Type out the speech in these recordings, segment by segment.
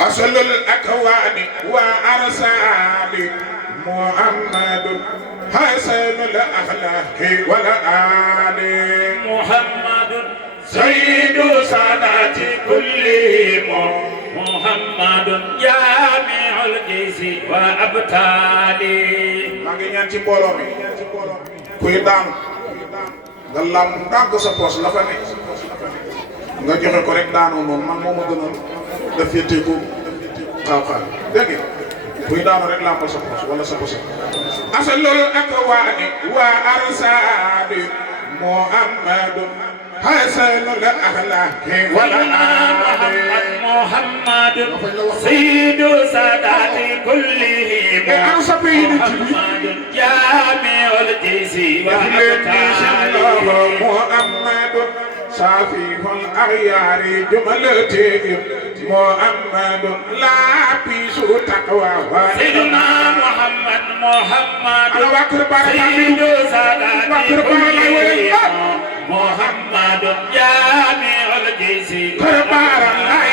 أصل الأكوان وأرسال محمد حسن الأخلاق والآل محمد سيد سادات كلهم محمد جامع الجيش وأبطال maa ngi ñaan ci mbooloo mi kuy daan nga lam ndànk sa poos la fa ne nga joxe ko rek daanoo noonu man moo ma gënal def yetteeku xaaw-xaaw dégg nga kuy daanu rek lambal sa poos wala sa poos asalul akwaani wa arsaadi muhammadu hasanul axlaaqi wala محمد سيد سادات كلهم محمد جامع الجيش وأبطال محمد صافي الأغيار جملتهم محمد لا بيسو تقوى سيدنا محمد سيد سادات كلهم محمد جامع الجيش محمد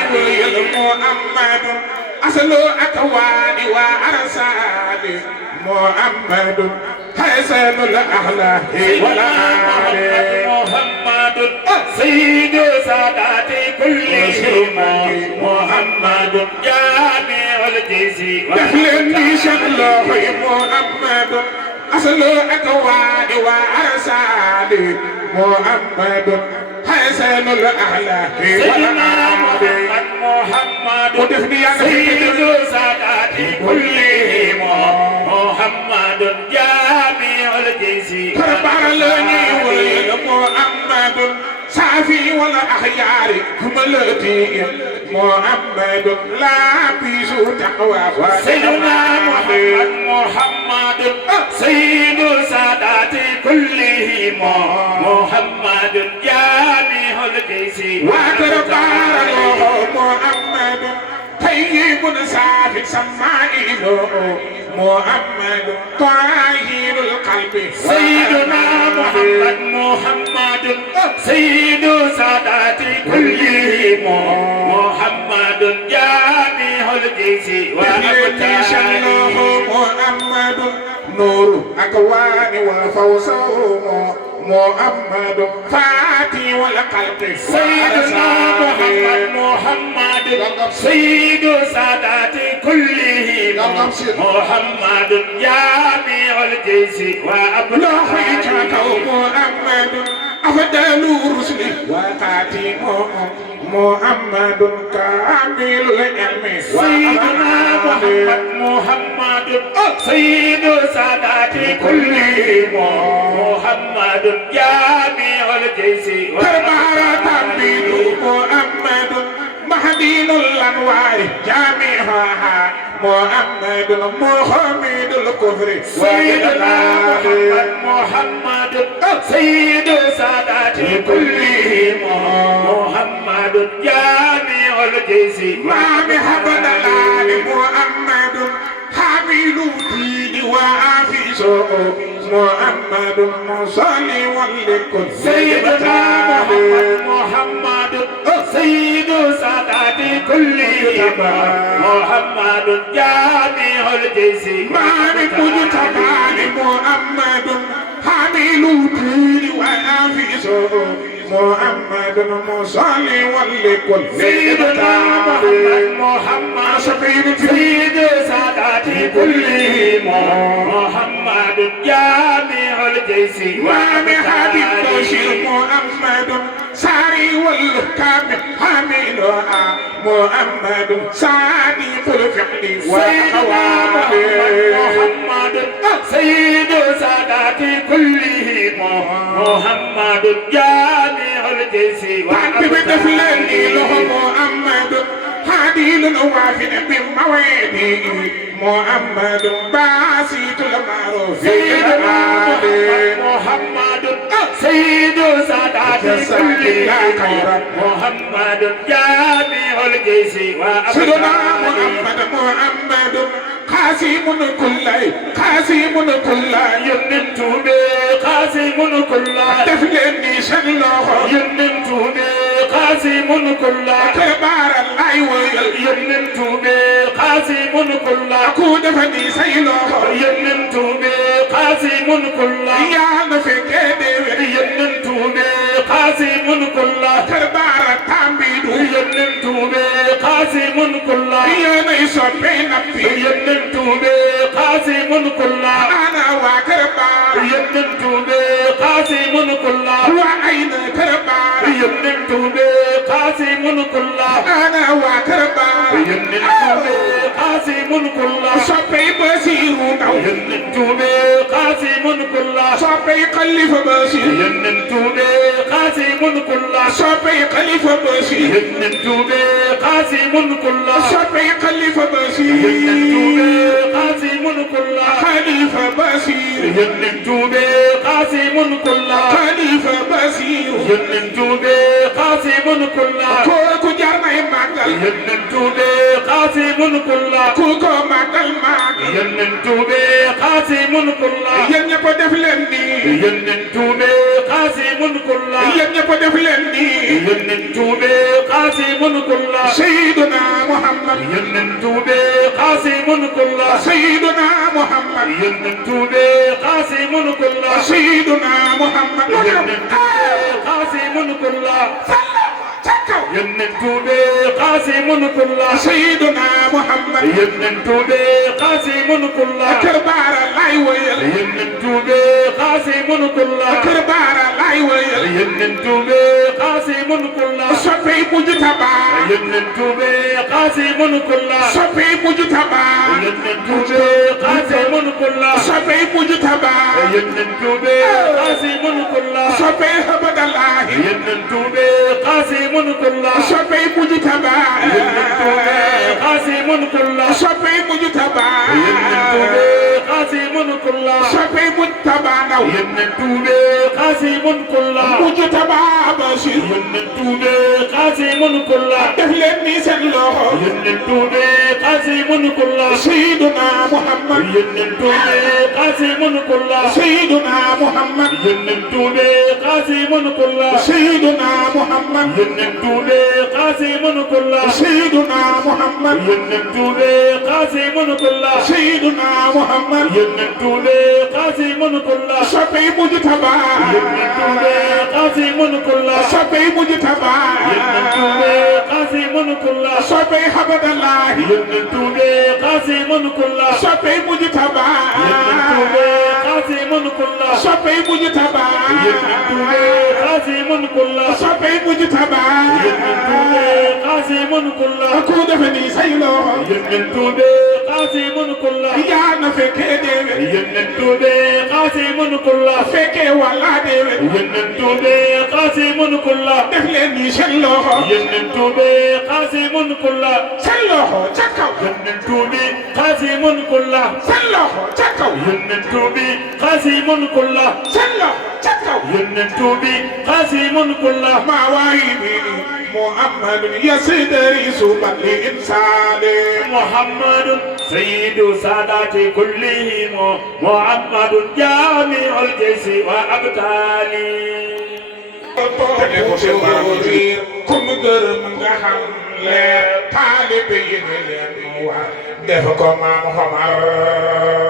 أصل أكوان وأرسال محمد حسن الأخلاق والآل محمد سيد سادات كلهم محمد جامع الجيش دخلني شغله محمد أصل أكوان وأرسال محمد حسن الأخلاق سيدنا محمد سيد سادات كلهم محمد جامع الجيش محمد صافي والأخيار جملتهم محمد لا بيسو تقوى سيدنا محمد سيد سادات كلهم محمد جامع الجيش وأكبر محمد طيب صافي سمائه محمد طاهر القلب سيدنا محمد سيد سادات كلهم محمد جامع الجيش وأبطال محمد نور أكوان وفوزه محمد فاتي والقلب سيدنا محمد سيد سادات كلهم محمد جامع الجيش وأبطال محمد أفضل الرسل وخاتمه محمد كامل العلم سيدنا محمد سيد سادات كلهم محمد جامع الجيش تبارك محمد مهدي الأنوار جامعها محمد محمد الكفر سيدنا محمد سيد سادات كلهم محمد جامع الجيش ما محمد الآل محمد حامل الدين وحافظه محمد مصلي والكل سيدنا محمد سيد سادات كلهم محمد جامع الجيش ما بمجتمع محمد حامل الدين وحافظه محمد مصلي والكل سيدنا محمد سيد سادات كلهم محمد جامع الجيش ومحب بشير محمد ساري والكامل حاملها محمد صادق الفعل سيدنا محمد سيد سادات كلهم محمد جامع الجيش بدفلني له محمد هادي الوافد بموعده محمد باسط المعروف سيدنا محمد سيد سادات كلهم محمد جامع الجيش سيدنا محمد قاسم كل يمنت به قاسم كل دفلني شنله يمنت به قاسم كل كبار الله ويل يننت قاسم كل كود فدي سيلو يننت قاسم كل يا نفك يننت قاسم كل كبار تامبيدو يننت قاسم كل يا نيسو بينبي يننت قاسم كل انا وكربار يننت قاسم كل وعين كربار يننت قاسم كل انا وكربار يننت قاسم كل صبي بصير يننت قاسم كل صبي قلف بصير يننت قاسم كل صبي قلف بصير يننت قاسم كل صبي قلف بصير يننت قاسم كل خليفة بصير يننت قاسم كل خليفة بصير يننت قاسم كل كوكو جارنا ماغال يننت قاسم كل كوكو ماغال ماغال يننت قاسم كل yéen ñëpp def leen nii يننت قاسم كل yéen ñëpp def leen nii يننت قاسم كل Seydina Muhammad يننت قاسم كل Seydina Muhammad يننت قاسم كل Seydina Muhammad يننت قاسم كل cakaw يننت قاسم كل Seydina Muhammad يننت قاسم كل kër baara lay wëyal يننت قاسم كل kër baara lay wëyal يننت قاسم كل soppey mujj tabaa يننت قاسم كل soppey mujj tabaa يننت قاسم كل soppey mujj tabaa يننت قاسم كل soppey habadalaahi يننت قاسم كل soppey mujj tabaa يننت قاسم كل soppey mujj tabaa يننت قاسم كل soppey mujj tabaa ndaw يننت قاسم كل mujj tabaa Basiir يننت قاسم كل def leen nii seen loxo يننت قاسم كل Seydina Muhammad يننت قاسم كل Seydina Muhammad يننت قاسم كل Seydina Muhammad يننت قاسم كل Seydina Muhammad يننت قاسم كل Seydina Muhammad يننت قاسم كل soppey mujj tabaa يننت قاسم كل soppey mujj tabaa يننت قاسم كل soppey habadalaahi يننت قاسم كل soppey mujj tabaa يننت قاسم كل soppey mujj tabaa يننت قاسم كل soppey mujj tabaa يننت قاسم كل ku defe nii say loxo يننت قاسم كل yaa na fekkee déwén يننت قاسم كل fekkee wala déwén يننت قاسم كل def leen nii seen loxo يننت قاسم كل seen loxo ca kaw يننت قاسم كل seen loxo ca kaw يننت قاسم كل seen loxo ca kaw يننت قاسم كل maa waayi bi Muhammadun yasdarisu man li insaani محمد سيد سادات كلهم محمد جامع الجيش وأبطاله kum gërëm nga xam leer taalibe yi ne leen war def ko maam Omar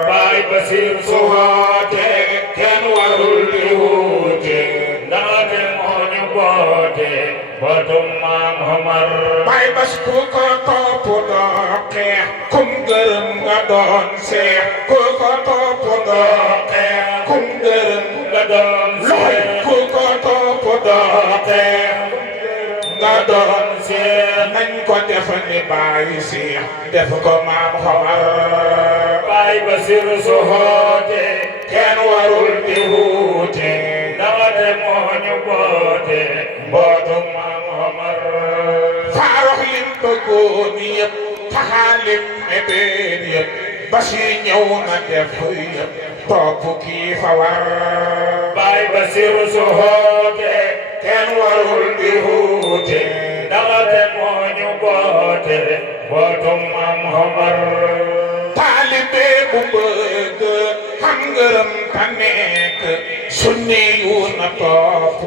Baay Basiir su woote kenn warul di wuute ndaxte moo ñu boote bootum maam Omar Baay Bas ku ko topp doo xeex kum gërëm nga doon seex ku ko topp doo xeex kum gërëm nga doon loxoy ku ko topp doo xeex nga doon seex nañ ko def ni Baay Seex def ko maam Omar Baay Basiir su woote kenn warul di wuute ndaxte moo ñu boote bootum maam Omar faarox lim bëggoon yëpp taxaalim mébét yëpp Basi ñëw na def yëpp topp kii fa war Baay Basiir su woote kenn warul di wuute ndaxte moo ñu boote bootum maam Omar taalibe bu bëgg xam ngërëm ta nekk sunni yu na topp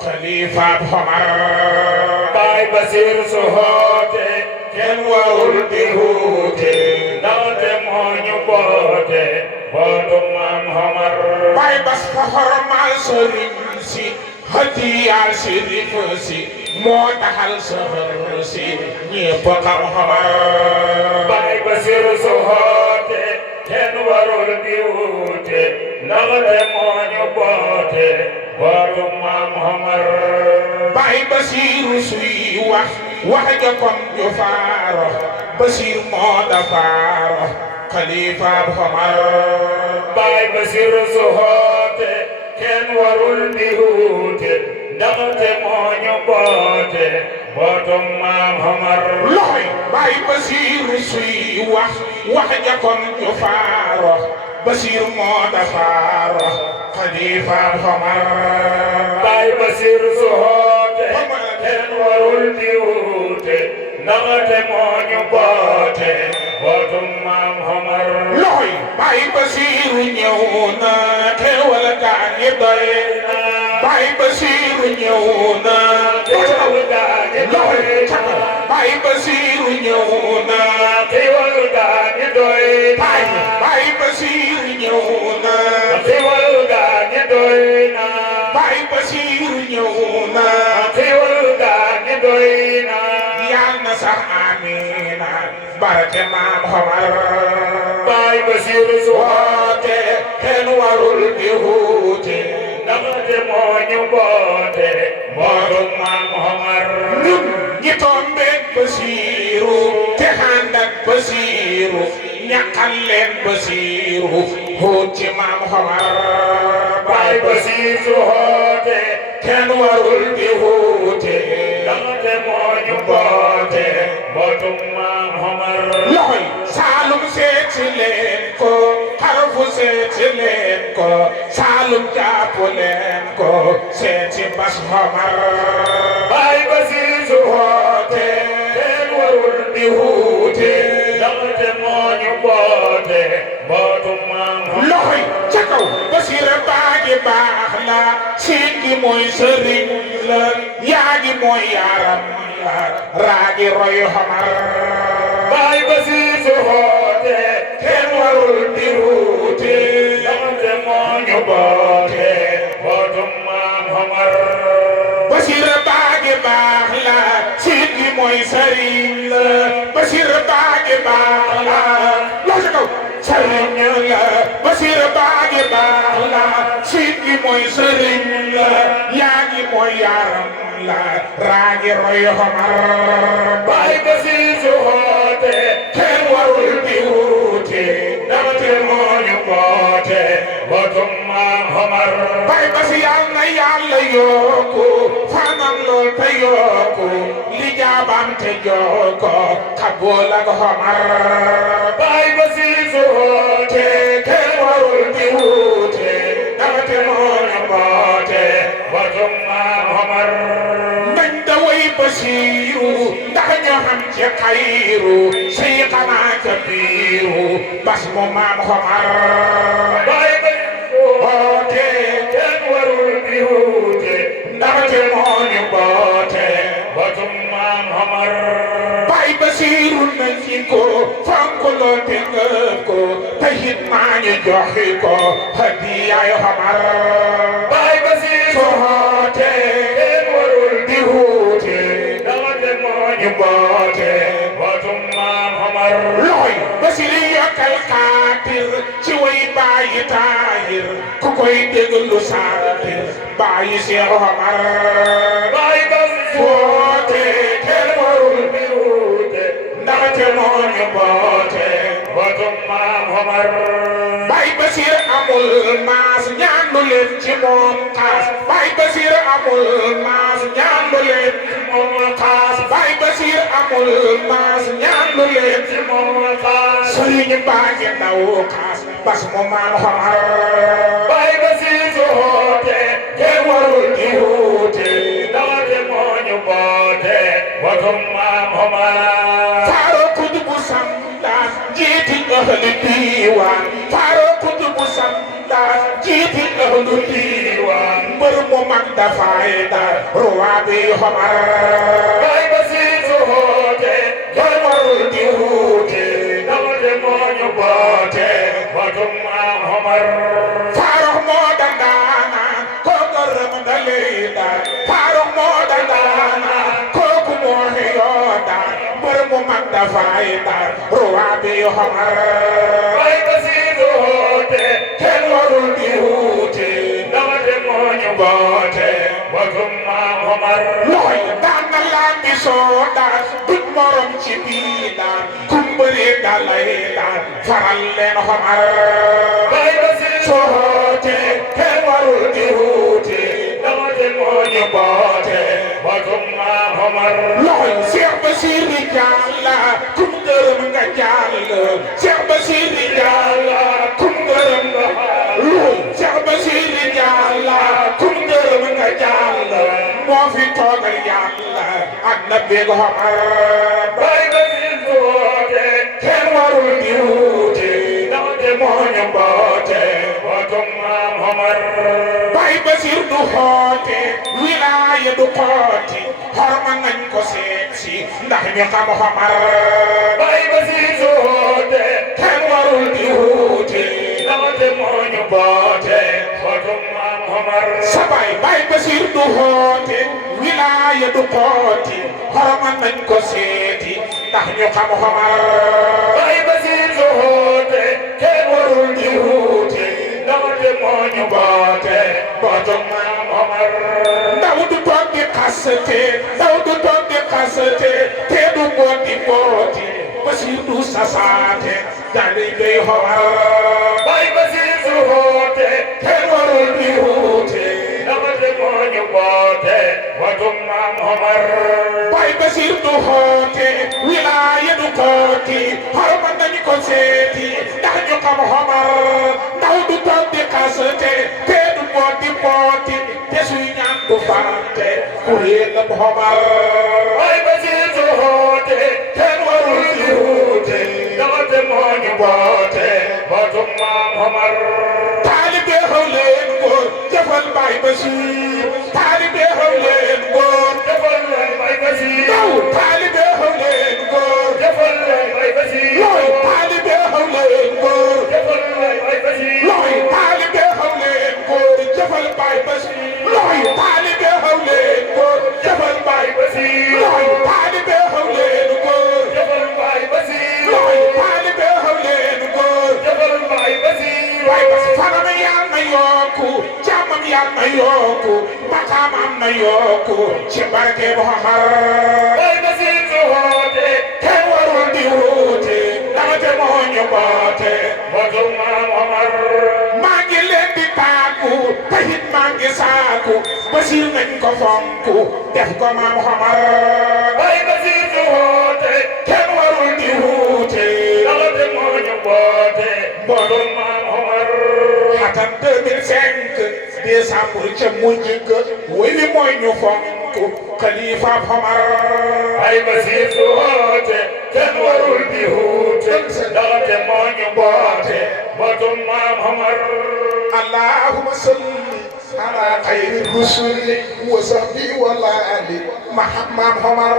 xalifa Omar Baay Basiir su hoote kenn warul di wuute ndaxte moo ñu boote bootum Maam Omar Baay Bas fa xormaal sëriñ si hadiyaal sirif si moo taxal sëhër si ñépp xam Omar Baay Basiir su hoote kenn warul di wuute ndaxte moo ñu boote bootum Maam Omar Baay Basiiru suy wax ja kom ju faaro Basiir moo da faaro xalifa Omar Baay Basiir su hoote kenn warul di wuute ndaxte moo ñu boote bootum Maam Omar loxoy Baay Basiiru suy wax ja kom ju faaro Basiir moo da faaro xalifa Omar Baay Basiir su hoote kenn warul di wuute ndaxte moo ñu boote bootum Maam Omar loxoy Baay Basiiru ñëw na xéewal gaa ngi doy na Baay Basiiru ñëw na xéewal gaa ngi doy na Baay Basiiru ñëw na xéewal gaa ngi doy na Baay Basiiru ñëw na xéewal gaa ngi doy na Baay Basiiru ñëw na xéewal gaa ngi doy na yal na sax amiina barke Maam Omar Baay Basiir su woote kenn warul di wuute ndaxte moo ñu boote bootum Maam Omar ñun ñi tombeek Basiiru te ànd ak Basiiru ñaqal leen Basiiru hóot ci Maam Omar Baay Basiir su hoote kenn warul di wuute ndaxte moo ñu boote bootum Maam Omar loxoy Saalum seeti leen ko xarfu seeti leen ko Saalum jàpp leen ko seeti Bas Omar Baay Basiir su hoote kenn warul di wuute ndaxte moo ñu boote bootum Maam Omar loxoy ca kaw Basiira baagi baax la siin gi mooy sëriñ la yaa gi mooy yaaram la raagi roy Omar Baay Basiir su hoote kenn warul di wuute ndaxte moo ñu boote bootum Maam Omar Basiira baagi baax la siin gi mooy sëriñ la Basiira baagi baax la loxo ca kaw sëriñ la Basiira baagi baax la siin gi mooy sëriñ la yaa gi mooy yaaram la raagi roy Omar Baay Basiir su hoote kenn warul di wuute ndaxte moo ñu boote bootum Maam Omar Baay Basi yal na Yàlla yokku fanam lool te yokku li jaabam te jokko xabool ak Omar Baay Basiir su hoote kenn warul di wuute ndaxte moo ñu boote bootum Maam Omar nañ da way Basiiru ndax ñoo xam ci xayru say xanaa ca biiru bas mu Maam Omar Baay Basiir su hoote kenn warul di wuute ndaxte moo ñu boote bootum Maam Omar Baay Basiiru nañ ci ko fonk loo te ngëp ko te it maa ñu joxi ko hadiyaay Omar Baay Basiir su hoote kenn warul di wuute ndaxte moo ñu boote bootum Maam Omar loxoy Basiiru yokkal xaatir ci way bàyyi taahir ku koy déglu saatir bàyyi Seex Omar Baay Basiir woote kenn warul di wuute ndaxte moo ñu boote bootum Maam Omar Baay Basiir amul maas ñaandu leen ci moom xaas Baay Basiir amul maas ñaandu leen ci moom xaas Baay Basiir amul maas ñaandu leen ci moom xaas sëriñ baa ngi ndaw xaas bas mu Maam Omar Baay Basiir su hoote kenn warul di wuute ndaxte moo ñu boote bootum Maam Omar faaro kutubu samdaan jiiti ahli diiwaan faaro kutubu samdaan jiiti ahli diiwaan mbër moo mag dafay dar roi bi Omar bay Basir woote kenn warul di wuute dama de moo ñu boote batum maam Omar Farouk moo dandaana kooku rëm da lay dar Farouk moo dandaana kooku moo xiyoo dar mbër mu mag dafay dar roi bi Omar bay Basir woote kenn warul di wuute dama de moo ñu boote batum maam Omar looy daan na laan di soo daan dut morom ci bii daan kumbari dalay daan faral leen Omar bay Basir soote kenn warul di wuute dama de moo ñu boote batum maam Omar looy Cheikh Basir di Jàlla kum gërëm nga jàll Cheikh Basir di Jàlla kum gërëm nga looy Cheikh Basir di Jàlla kum gërëm nga jàll moo fi toogal Yàlla ak Nabi Omar bay Basir woote kenn warul di wuute dama de moo ñu boote batum maam Omar Baay Basir du xoote wilaaya du xooti xorma nañ ko seet si ndax ñu xam Omar bay Basir woote kenn warul di wuute dama de moo ñu boote batum maam Omar sa baay Baay Basir du xoote wilaaya du xooti xorma nañ ko seeti ndax ñu xam Omar bay Basir woote kenn warul di wuute dama de moo ñu boote batum maam Omar ndaw du toog di xasate ndaw du toog di xasate te du booti booti Basir du sasaate daali ngay Omar bay Basir woote kenn warul di wuute dama de moo ñu boote batum maam Omar Baay Basir du xoote wilaaya du xooti xorma nañu ko seeti ndax ñu xam Omar ndaw du toog di xasate te du booti booti te suy ñaan du fàtte kuréelam Omar bay Basir woote kenn warul di wuute dama de moo ñu boote batum maam Omar taalibe xaw leen góor jëfal Baay Basir taalibe xaw leen góor defal leen bay Basir ndaw taalibe xaw leen góor defal leen bay Basir looy taalibe xaw leen góor defal leen bay Basir looy taalibe xaw leen góor jëfal Baay Basir looy taalibe xaw leen góor jëfal Baay Basir looy taalibe xaw leen góor defal bay Basir looy taalibe xaw leen góor defal bay Basir Baay Basir fanam yal na yokku jàmmam yal na yokku maqaamam na yokku ci barke Omar bay Basir woote kenn warul di wuute dama te moo ñu boote batum maam Omar maa ngi leen di tàggu tayit maa ngi saaku Basir nañ ko fonku def ko maam Omar bay Basir woote kenn warul di wuute dama de moo ñu boote batum maam Omar xatam 2005 décembre ca mujj ga woy wi mooy ñu fonku Khalifa Omar bay Basir woote kenn warul di wuute dama de moo ñu boote batum maam Omar allahumma salli ala khayri rusuli wa sahbi wala ali Mahamad Omar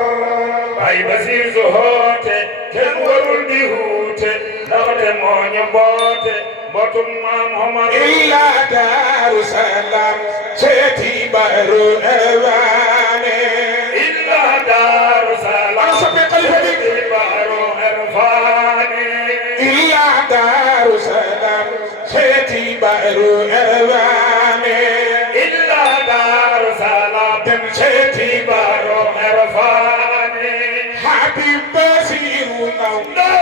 bay Basir woote kenn warul di wuute dama de moo ñu boote batum maam Omar illa Daaru Salaam seeti baru ewaane illa Daaru Salaam ana soppe xalifa bi baro erfaane illa Daaru Salaam seeti baru ewaane illa Daaru Salaam dem seeti baro erfaane Habib Basiru ndaw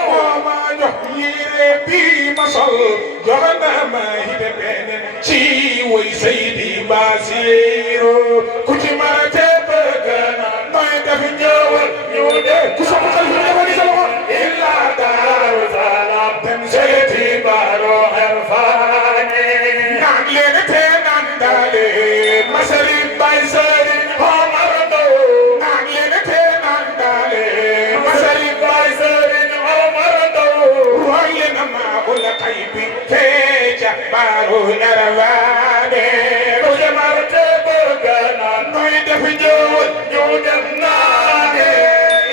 moo ma jox yére bi ma sol jox na ma hide beneen ci woy Seydi Basiru ku ci mën a te bëgg na nooy def ñëwal ñu de ku sopp xalifa dafa di sa loxo illa Daaru Salaam dem seeti baro erfaane naan leen te naan daale masari bay sari Omar Ndaw naan leen te naan daale masari bay Sëriñ Omar Ndaw roy na ma ula qaybi feeca baaru erwaane ku ci mën a te bëgg dafa ñëwoon ñu dem naane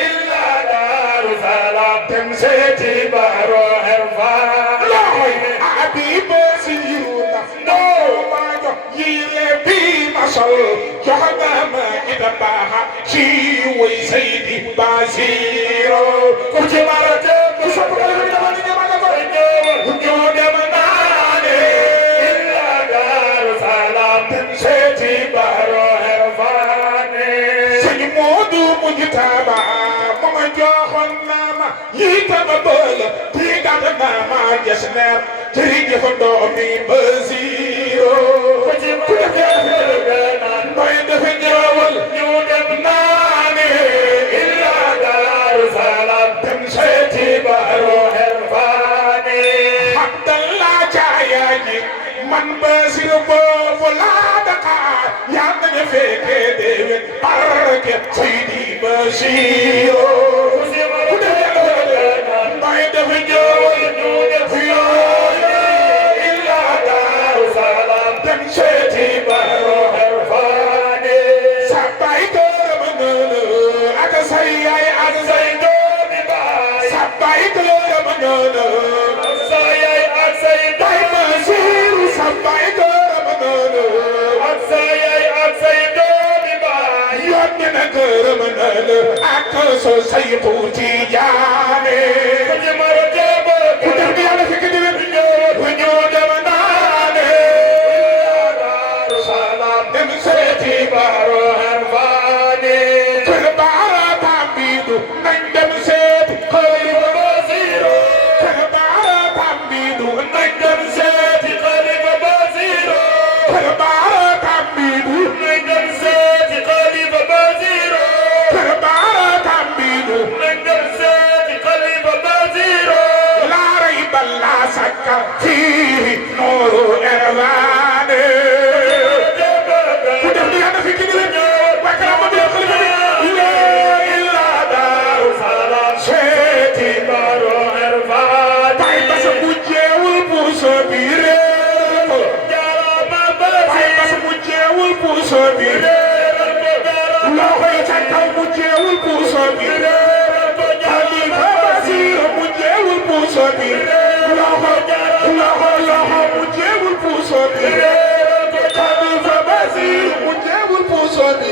illa Daaru Salaam dem seeti Baro Herfaan loxoy Habib Siruna noo maa jox yére bi ma sol jox na ma ida baaxa ci way Seydi Basiro ku ci mara te ku sopp ko la dama ni dama la ko ñëwoon ñu dem naane illa Daaru Salaam dem seeti Baro Herfaan sëñ Moodu Mujtaba ma joxoon naa ma yitama bël ti gàtt naa ma jes neer jërëjëf doomi Basiro ku def mooy dafa ñëwal ñu dem naane illa Daaru Salaam dem seeti Baro Herfaan Abdallah Caaya ji man Basiro boobu laa Dakar yaa nañu fekke déwén barke Seydi Basiro ku def mooy dafa ñëwal ñu def illa Daaru Salaam dem seeti Baro Herfaan sa baay gërëm na la ak say yaay ak say doomi baay sa baay gërëm na la sa yaay ak say baay Basiru sa baay gërëm na la ak sa yaay ak say doomi baay yónni na gërëm na la ak sa Sayxu Tijaane ku ci mara jéema ku def di yàlla fekk di wér bu ñu dem naane Daaru Salaam dem seeti Baro Herfaan kër Baara Tambidu nañ dem seeti Xalifa Basiro kër Baara Tambidu nañ dem seeti Xalifa Basiro kër Baara Tambidu nañ dem seeti Xalifa Basiro kër Baara Tambidu nañ dem seeti Xalifa Basiro laa rayba laa sakka fiihi nooru erwaane ku def li yàlla fi kii di leen waaye kanam ma dee xalifa bi laa ilaa Daaru Salaam seeti Baro Herfaan bay ba sa bu jeewul puso bi réer ko jaarama bay ba Basiro sa bu jeewul puso bi loxo yi ca kaw bu jeewul puso bi Xalifa Basiru bu jeewul puso bi loxo bu jeewul puso bi Xalifa Basiru bu jeewul puso bi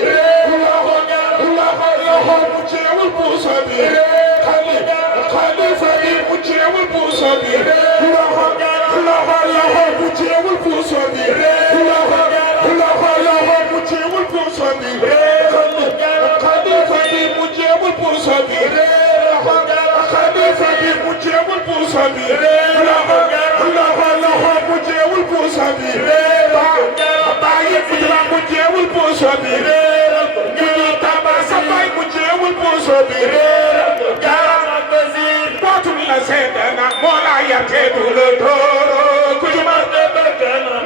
loxo bu jeewul puso bi Xalifa bi bu jeewul puso bi loxo bu jeewul puso bi loxo bu jeewul puso bi Xalifa bi bu jeewul puso bi Xalifa bi bu jeewul puso bi loxo bu jeewul puso bi bàyyi fitna bu jeewul puso bi ñu taba sa bay bu jeewul puso bi jaarama Basir bootul la seetana moo la yarte du la dooro ku ci mar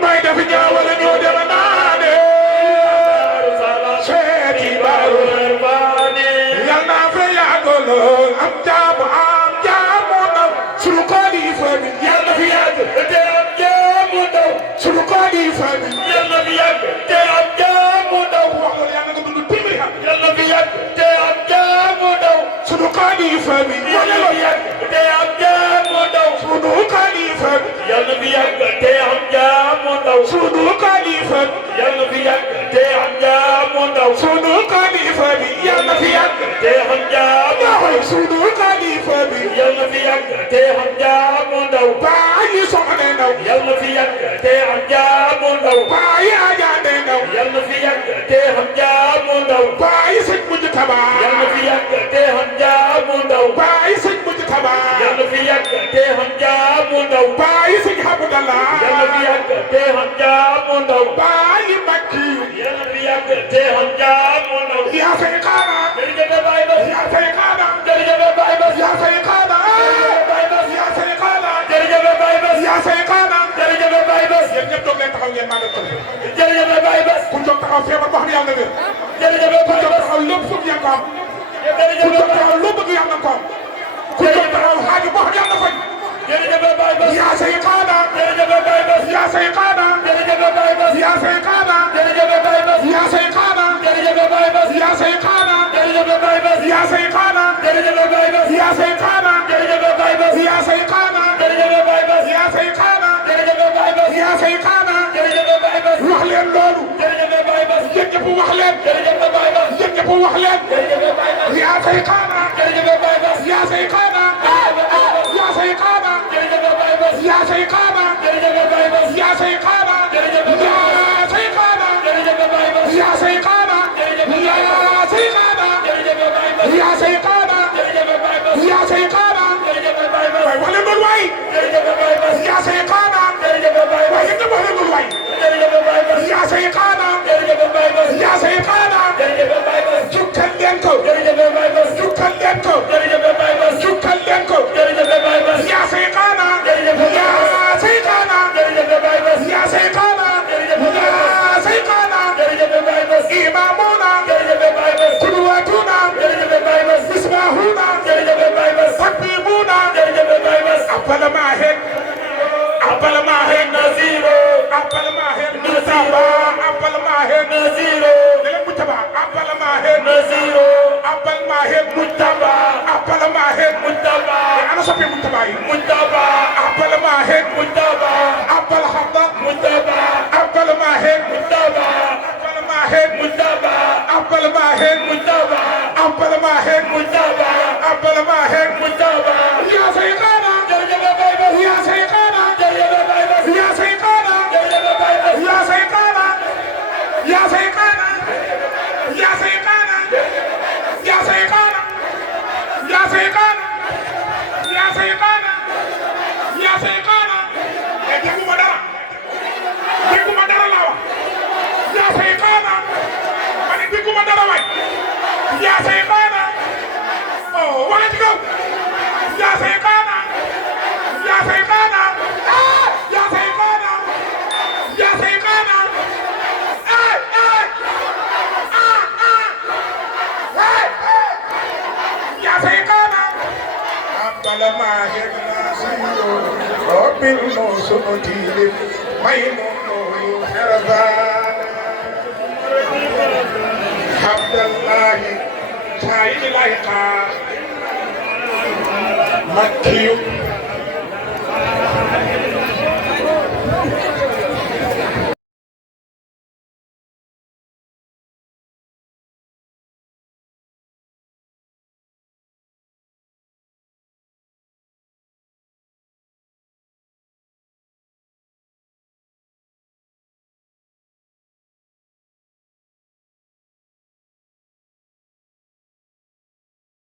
may dafa ñaawal ñu dem naane Daaru Salaam seeti Baro Herfaan yal naa fa yàggalo am jaamu ndaw sunu xalifa bi yal na fi yàgg te am jaamu ndaw sunu xalifa bi yàlla fi yàgg te am jaamu ndaw wax loolu yàlla nga dund téeméeri at yàlla fi yàgg te am jaamu ndaw sunu xalifa bi yàlla fi yàgg te am jaamu ndaw sunu xalifa bi yàlla fi yàgg te am jaamu ndaw sunu xalifa bi yàlla fi yàgg te am jaamu ndaw sunu xalifa bi yal na fi yàgg te am jaamu ndaw sunu xalifa bi yàlla fi yàgg te am jaamu ndaw bàyyi soxna ndaw yàlla fi yàgg te am jaamu ndaw bàyyi ajaande ndaw yàlla fi yàgg te am jaamu ndaw bàyyi sëñ mujj taba yàlla fi yàgg te am jaamu ndaw bàyyi sëñ mujj taba yàlla fi yàgg te am jaamu ndaw bàyyi sëñ Abdallah yàlla fi yàgg te am jaamu ndaw bàyyi makki yàlla fi yàgg te am jaamu ndaw yaa say xaana jërëjëf Baye Bass yaa say xaana jërëjëf Baye Bass yaa say xaana yaa say xaana jërëjëf Baye Bass yaa say xaana jërëjëf Baye Bass yéen ñëpp toog leen taxaw ngeen maa def ko jërëjëf Baye Bass ku jóg taxaw feebar boo xam ne yàlla na wér jërëjëf ku Baye jóg Bass taxaw lépp fukk yaa ko am ku jërëjëf jóg taxaw loo bëgg yàlla na ko am ku jóg taxaw xaaju boo xam yàlla na faj jërëjëf Baye Bass yaa say xaana jërëjëf Baye Bass yaa say xaana jërëjëf Baye Bass yaa say xaana jërëjëf Baye Bass yaa say xaana jërëjëf jërëjëf Baye Bass yaa sayxaana jërëjëf Baye Bass yaa sayxaana jërëjëf Baye Bass yaa sayxaana jërëjëf Baye Bass yaa sayxaana jërëjëf Baye Bass yaa sayxaana jërëjëf Baye Bass yaa sayxaana jërëjëf Baye Bass wax leen loolu jërëjëf Baye Bass yéen ñëpp wax leen jërëjëf Baye Bass yéen ñëpp wax leen jërëjëf Baye Bass yaa sayxaana jërëjëf Baye Bass yaa sayxaana yaa sayxaana jërëjëf Baye Bass yaa sayxaana jërëjëf Baye Bass yaa sayxaana jërëjëf yaa sayxaana jërëjëf Baye Bass yaa sayxaana yaa sayxaana jërëjëf Baye Bass yaa sayxaana jërëjëf Baye Bass yaa sayxaana jërëjëf Baye Bass waay wax leen loolu waay jërëjëf Baye Bass yaa sayxaana jërëjëf Baye waay Bass yéen ñëpp wax leen loolu waay jërëjëf Baye Bass yaa sayxaana jërëjëf Baye Bass yaa sayxaana jërëjëf Baye Bass jukkal leen ko jërëjëf Baye Bass jukkal leen ko jërëjëf Baye Bass jukkal leen ko jërëjëf Baye Bass yaa sayxaana jërëjëf yaa sayxaana jërëjëf Baye Bass yaa sayxaana yaa sayxaana jërëjëf Baye Bass imaamuna jërëjëf Baye Bass qudwatuna jërëjëf Baye Bass misbahuna jërëjëf Baye Bass habibuna jërëjëf Baye Bass appal maahen Naziro appal maahen mutaba appal maahen Naziro dele mutaba appal maahen Naziro appal maahen Mutaba appal maahen Mutaba ana soppi mutaba yi Mutaba appal maahen Mutaba appal xabda Mutaba appal maahen Mutaba appal maahen Mutaba appal maahen Mutaba appal maahen Mutaba appal maahen Mutaba yaa sayxaana jërëjëf Baye Bass yaa sayxaana jërëjëf Baye Bass yaa sayxaana jërëjëf Baye Bass yaa sayxaana yaa sayxaana yaa sayxaana yaa sayxaana yaa sayxaana yaa sayxaana yaa sayxaana dégguma dara laa wax yaa sayxaana ma ne dégguma dara waay yaa sayxaana oh wala ci kaw yaa sayxaana yaa sayxaana yaa sayxaana yaa sayxaana yaa sayxaana appala maahen nasiyo robbil no sootile may no herbaana Abdallahi tayi layqa makkiyu